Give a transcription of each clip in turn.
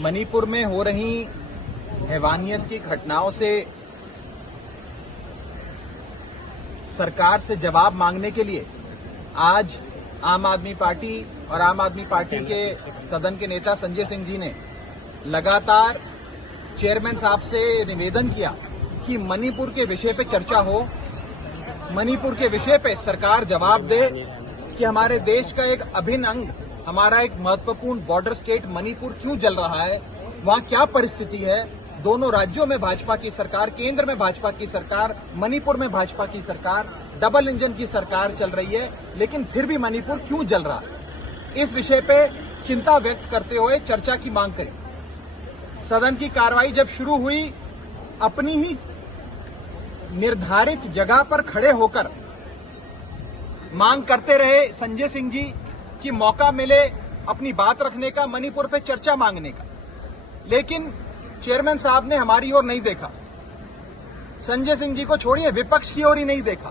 मणिपुर में हो रही हैवानियत की घटनाओं से सरकार से जवाब मांगने के लिए आज आम आदमी पार्टी और आम आदमी पार्टी के सदन के नेता संजय सिंह जी ने लगातार चेयरमैन साहब से निवेदन किया कि मणिपुर के विषय पे चर्चा हो, मणिपुर के विषय पे सरकार जवाब दे कि हमारे देश का एक अभिन्न अंग, हमारा एक महत्वपूर्ण बॉर्डर स्टेट मणिपुर क्यों जल रहा है, वहां क्या परिस्थिति है। दोनों राज्यों में भाजपा की सरकार, केंद्र में भाजपा की सरकार, मणिपुर में भाजपा की सरकार, डबल इंजन की सरकार चल रही है, लेकिन फिर भी मणिपुर क्यों जल रहा है, इस विषय पे चिंता व्यक्त करते हुए चर्चा की मांग करें। सदन की कार्रवाई जब शुरू हुई, अपनी ही निर्धारित जगह पर खड़े होकर मांग करते रहे संजय सिंह जी कि मौका मिले अपनी बात रखने का, मणिपुर पे चर्चा मांगने का, लेकिन चेयरमैन साहब ने हमारी ओर नहीं देखा। संजय सिंह जी को छोड़िए, विपक्ष की ओर ही नहीं देखा।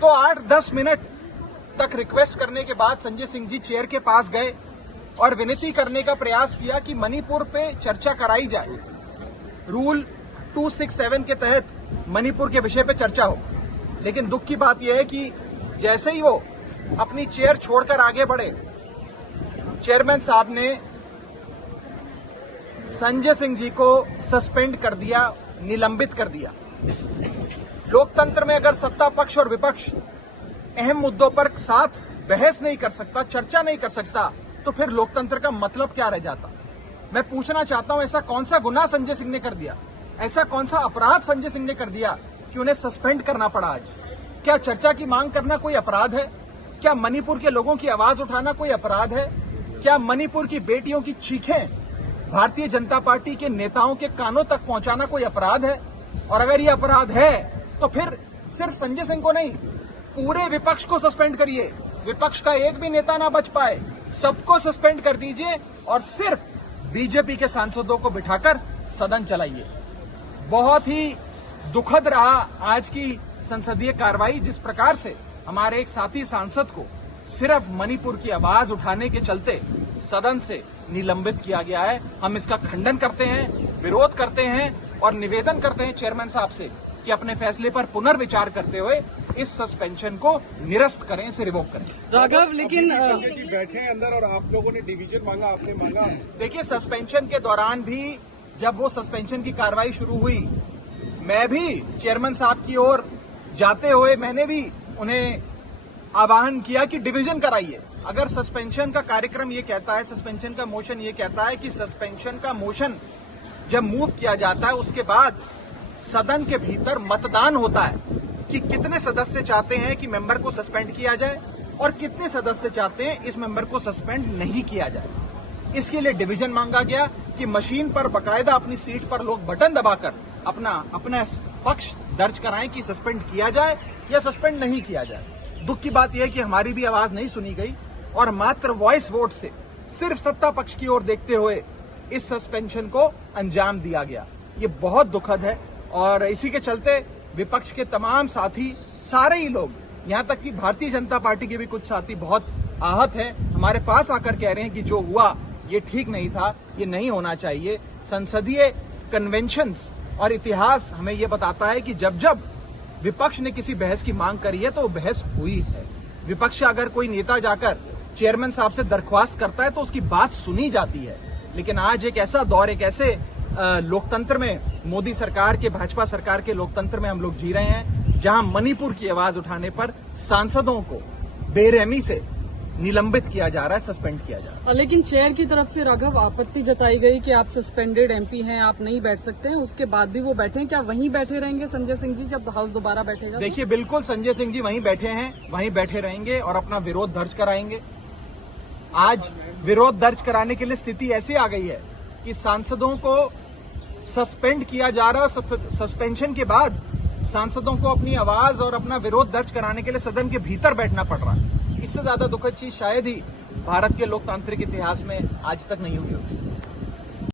तो 8-10 मिनट तक रिक्वेस्ट करने के बाद संजय सिंह जी चेयर के पास गए और विनती करने का प्रयास किया कि मणिपुर पे चर्चा कराई जाए। रूल 267 के तहत मणिपुर के विषय पे चर्चा हो। लेकिन दुख की बात यह है कि जैसे ही वो अपनी चेयर छोड़कर आगे बढ़े, चेयरमैन साहब ने संजय सिंह जी को सस्पेंड कर दिया, निलंबित कर दिया। लोकतंत्र में अगर सत्ता पक्ष और विपक्ष अहम मुद्दों पर साथ बहस नहीं कर सकता, चर्चा नहीं कर सकता, तो फिर लोकतंत्र का मतलब क्या रह जाता। मैं पूछना चाहता हूं, ऐसा कौन सा गुनाह संजय सिंह ने कर दिया, ऐसा कौन सा अपराध संजय सिंह ने कर दिया कि उन्हें सस्पेंड करना पड़ा आज। क्या चर्चा की मांग करना कोई अपराध है? क्या मणिपुर के लोगों की आवाज उठाना कोई अपराध है? क्या मणिपुर की बेटियों की चीखें भारतीय जनता पार्टी के नेताओं के कानों तक पहुंचाना कोई अपराध है? और अगर ये अपराध है तो फिर सिर्फ संजय सिंह को नहीं, पूरे विपक्ष को सस्पेंड करिए। विपक्ष का एक भी नेता ना बच पाए, सबको सस्पेंड कर दीजिए और सिर्फ बीजेपी के सांसदों को बिठाकर सदन चलाइए। बहुत ही दुखद रहा आज की संसदीय कार्रवाई, जिस प्रकार से हमारे एक साथी सांसद को सिर्फ मणिपुर की आवाज उठाने के चलते सदन से निलंबित किया गया है। हम इसका खंडन करते हैं, विरोध करते हैं और निवेदन करते हैं चेयरमैन साहब से कि अपने फैसले पर पुनर्विचार करते हुए इस सस्पेंशन को निरस्त करें, इसे रिवोक करें। राघव, लेकिन बैठे अंदर और आप लोगों ने डिवीजन मांगा, आपने मांगा। देखिए, सस्पेंशन के दौरान भी जब वो सस्पेंशन की कार्रवाई शुरू हुई, मैं भी चेयरमैन साहब की ओर जाते हुए मैंने भी उन्हें आह्वान किया कि डिवीजन कराइए। अगर सस्पेंशन का कार्यक्रम ये कहता है, सस्पेंशन का मोशन ये कहता है कि सस्पेंशन का मोशन जब मूव किया जाता है उसके बाद सदन के भीतर मतदान होता है कि कितने सदस्य चाहते हैं कि मेंबर को सस्पेंड किया जाए और कितने सदस्य चाहते हैं इस मेंबर को सस्पेंड नहीं किया जाए। इसके लिए डिवीजन मांगा गया कि मशीन पर बकायदा अपनी सीट पर लोग बटन दबाकर अपना पक्ष दर्ज कराएं कि सस्पेंड किया जाए या सस्पेंड नहीं किया जाए। दुख की बात यह है कि हमारी भी आवाज नहीं सुनी गई और मात्र वॉइस वोट से सिर्फ सत्ता पक्ष की ओर देखते हुए इस सस्पेंशन को अंजाम दिया गया। ये बहुत दुखद है और इसी के चलते विपक्ष के तमाम साथी, सारे ही लोग, यहां तक कि भारतीय जनता पार्टी के भी कुछ साथी बहुत आहत हैं, हमारे पास आकर कह रहे हैं कि जो हुआ ये ठीक नहीं था, ये नहीं होना चाहिए। संसदीय कन्वेंशंस और इतिहास हमें ये बताता है कि जब जब विपक्ष ने किसी बहस की मांग करी है तो बहस हुई है। विपक्ष से अगर कोई नेता जाकर चेयरमैन साहब से दरख्वास्त करता है तो उसकी बात सुनी जाती है। लेकिन आज एक ऐसा दौर, एक ऐसे लोकतंत्र में, मोदी सरकार के, भाजपा सरकार के लोकतंत्र में हम लोग जी रहे हैं जहां मणिपुर की आवाज उठाने पर सांसदों को बेरहमी से निलंबित किया जा रहा है, सस्पेंड किया जा रहा है। लेकिन चेयर की तरफ से राघव आपत्ति जताई गई कि आप सस्पेंडेड एमपी हैं, आप नहीं बैठ सकते हैं, उसके बाद भी वो बैठे हैं। क्या वहीं बैठे रहेंगे संजय सिंह जी जब हाउस दोबारा बैठेगा? देखिए, बिल्कुल संजय सिंह जी वहीं बैठे हैं, वहीं बैठे रहेंगे और अपना विरोध दर्ज कराएंगे। आज विरोध दर्ज कराने के लिए स्थिति ऐसी आ गई है कि सांसदों को सस्पेंड किया जा रहा है। सस्पेंशन के बाद सांसदों को अपनी आवाज और अपना विरोध दर्ज कराने के लिए सदन के भीतर बैठना पड़ रहा है। इससे ज्यादा दुखद चीज शायद ही भारत के लोकतांत्रिक इतिहास में आज तक नहीं हुई होगी।